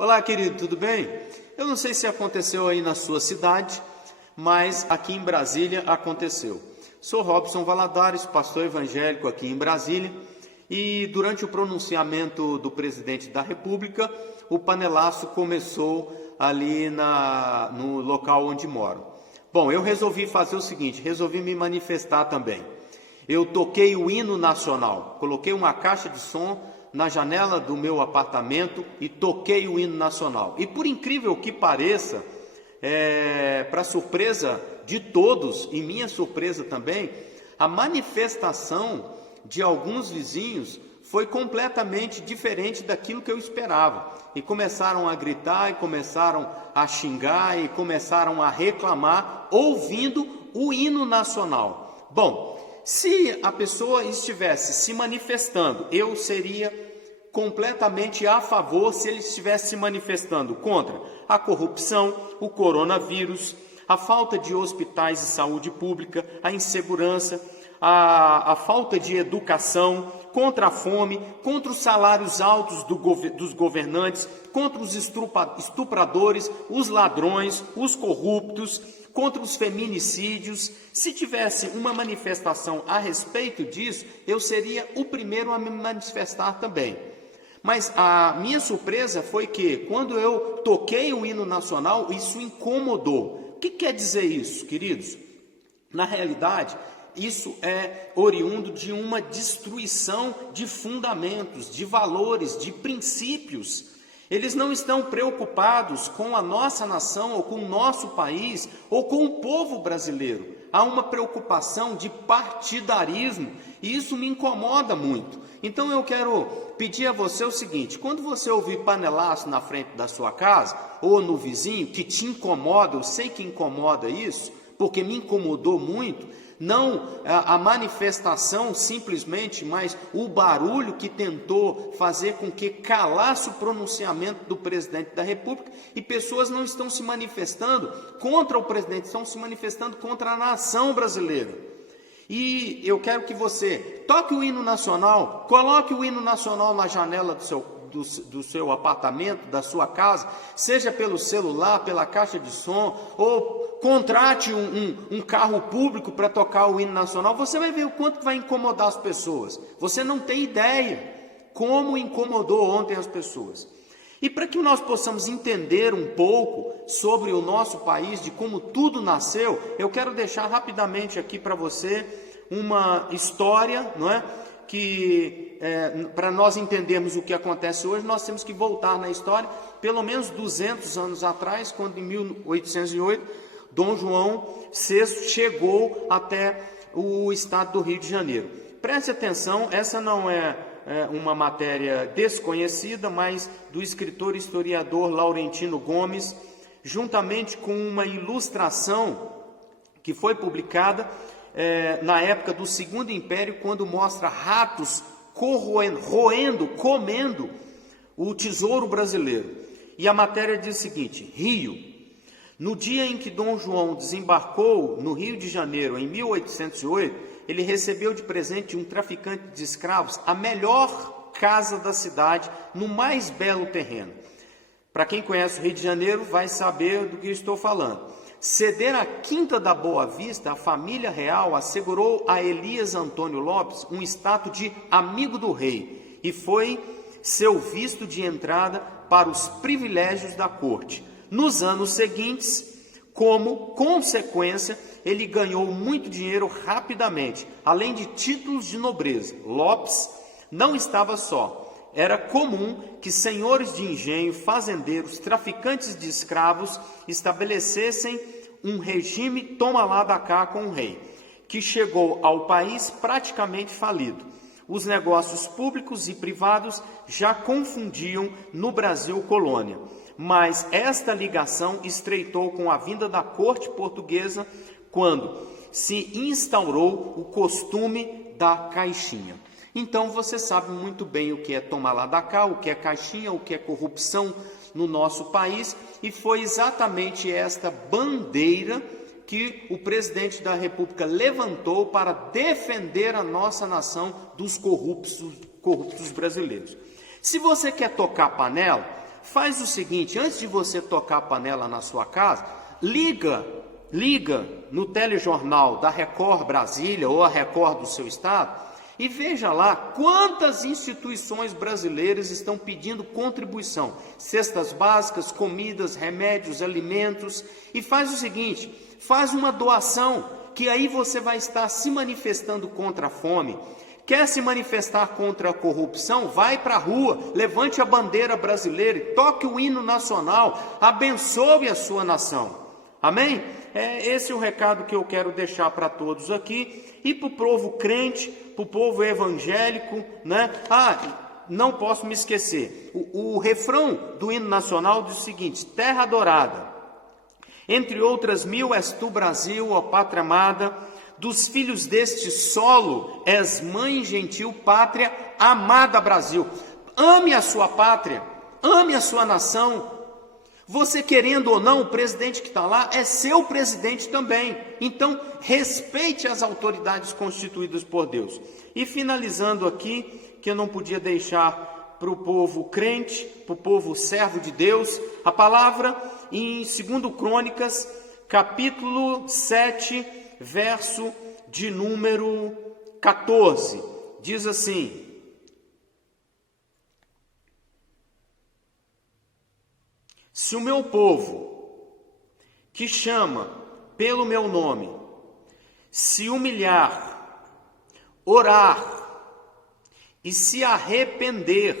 Olá, querido, tudo bem? Eu não sei se aconteceu aí na sua cidade, mas aqui em Brasília aconteceu. Sou Robson Valadares, pastor evangélico aqui em Brasília, e durante o pronunciamento do presidente da República, o panelaço começou ali no local onde moro. Bom, eu resolvi fazer o seguinte, resolvi me manifestar também. Eu toquei o hino nacional, coloquei uma caixa de som na janela do meu apartamento e toquei o hino nacional. E por incrível que pareça, para surpresa de todos e minha surpresa também, a manifestação de alguns vizinhos foi completamente diferente daquilo que eu esperava. E começaram a gritar, e começaram a xingar, e começaram a reclamar, ouvindo o hino nacional. Bom, se a pessoa estivesse se manifestando, eu seria completamente a favor se ele estivesse se manifestando contra a corrupção, o coronavírus, a falta de hospitais de saúde pública, a insegurança, a falta de educação, contra a fome, contra os salários altos dos governantes, contra os estupradores, os ladrões, os corruptos, contra os feminicídios. Se tivesse uma manifestação a respeito disso, eu seria o primeiro a me manifestar também. Mas a minha surpresa foi que, quando eu toquei o hino nacional, isso incomodou. O que quer dizer isso, queridos? Na realidade, isso é oriundo de uma destruição de fundamentos, de valores, de princípios. Eles não estão preocupados com a nossa nação, ou com o nosso país, ou com o povo brasileiro. Há uma preocupação de partidarismo, e isso me incomoda muito. Então eu quero pedir a você o seguinte: quando você ouvir panelaço na frente da sua casa, ou no vizinho, que te incomoda, eu sei que incomoda isso, porque me incomodou muito, não a manifestação simplesmente, mas o barulho que tentou fazer com que calasse o pronunciamento do presidente da República, e pessoas não estão se manifestando contra o presidente, estão se manifestando contra a nação brasileira. E eu quero que você toque o hino nacional, coloque o hino nacional na janela do seu apartamento, da sua casa, seja pelo celular, pela caixa de som, ou contrate um carro público para tocar o hino nacional. Você vai ver o quanto vai incomodar as pessoas. Você não tem ideia como incomodou ontem as pessoas. E para que nós possamos entender um pouco sobre o nosso país, de como tudo nasceu, eu quero deixar rapidamente aqui para você uma história, não é? Que para nós entendermos o que acontece hoje, nós temos que voltar na história, pelo menos 200 anos atrás, quando em 1808, Dom João VI chegou até o estado do Rio de Janeiro. Preste atenção, essa não é uma matéria desconhecida, mas do escritor e historiador Laurentino Gomes, juntamente com uma ilustração que foi publicada na época do Segundo Império, quando mostra ratos comendo o tesouro brasileiro. E a matéria diz o seguinte: Rio. No dia em que Dom João desembarcou no Rio de Janeiro, em 1808, ele recebeu de presente de um traficante de escravos a melhor casa da cidade, no mais belo terreno. Para quem conhece o Rio de Janeiro, vai saber do que estou falando. Ceder a Quinta da Boa Vista, a família real assegurou a Elias Antônio Lopes um status de amigo do rei, e foi seu visto de entrada para os privilégios da corte. Nos anos seguintes, como consequência, ele ganhou muito dinheiro rapidamente, além de títulos de nobreza. Lopes não estava só. Era comum que senhores de engenho, fazendeiros, traficantes de escravos estabelecessem um regime toma lá da cá com o rei, que chegou ao país praticamente falido. Os negócios públicos e privados já confundiam no Brasil colônia. Mas esta ligação estreitou com a vinda da corte portuguesa, quando se instaurou o costume da caixinha. Então você sabe muito bem o que é tomar lá da cá, o que é caixinha, o que é corrupção no nosso país, e foi exatamente esta bandeira que o presidente da República levantou para defender a nossa nação dos corruptos brasileiros. Se você quer tocar panela, faz o seguinte, antes de você tocar a panela na sua casa, liga no telejornal da Record Brasília ou a Record do seu estado e veja lá quantas instituições brasileiras estão pedindo contribuição, cestas básicas, comidas, remédios, alimentos, e faz o seguinte, faz uma doação, que aí você vai estar se manifestando contra a fome. Quer se manifestar contra a corrupção? Vai para a rua, levante a bandeira brasileira, toque o hino nacional, abençoe a sua nação. Amém? Esse é o recado que eu quero deixar para todos aqui. E para o povo crente, para o povo evangélico, né? Não posso me esquecer. O refrão do hino nacional diz o seguinte: terra adorada, entre outras mil és tu, Brasil, ó pátria amada, dos filhos deste solo és mãe gentil, pátria amada Brasil. Ame a sua pátria, ame a sua nação. Você querendo ou não, o presidente que está lá é seu presidente também. Então, respeite as autoridades constituídas por Deus. E finalizando aqui, que eu não podia deixar para o povo crente, para o povo servo de Deus, a palavra em 2 Crônicas, capítulo 7, verso de número 14. Diz assim: se o meu povo, que chama pelo meu nome, se humilhar, orar e se arrepender,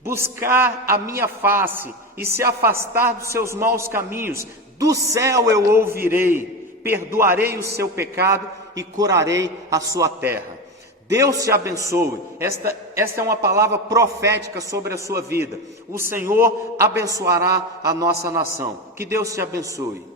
buscar a minha face e se afastar dos seus maus caminhos, do céu eu ouvirei, perdoarei o seu pecado e curarei a sua terra. Deus te abençoe. Esta é uma palavra profética sobre a sua vida. O Senhor abençoará a nossa nação. Que Deus te abençoe.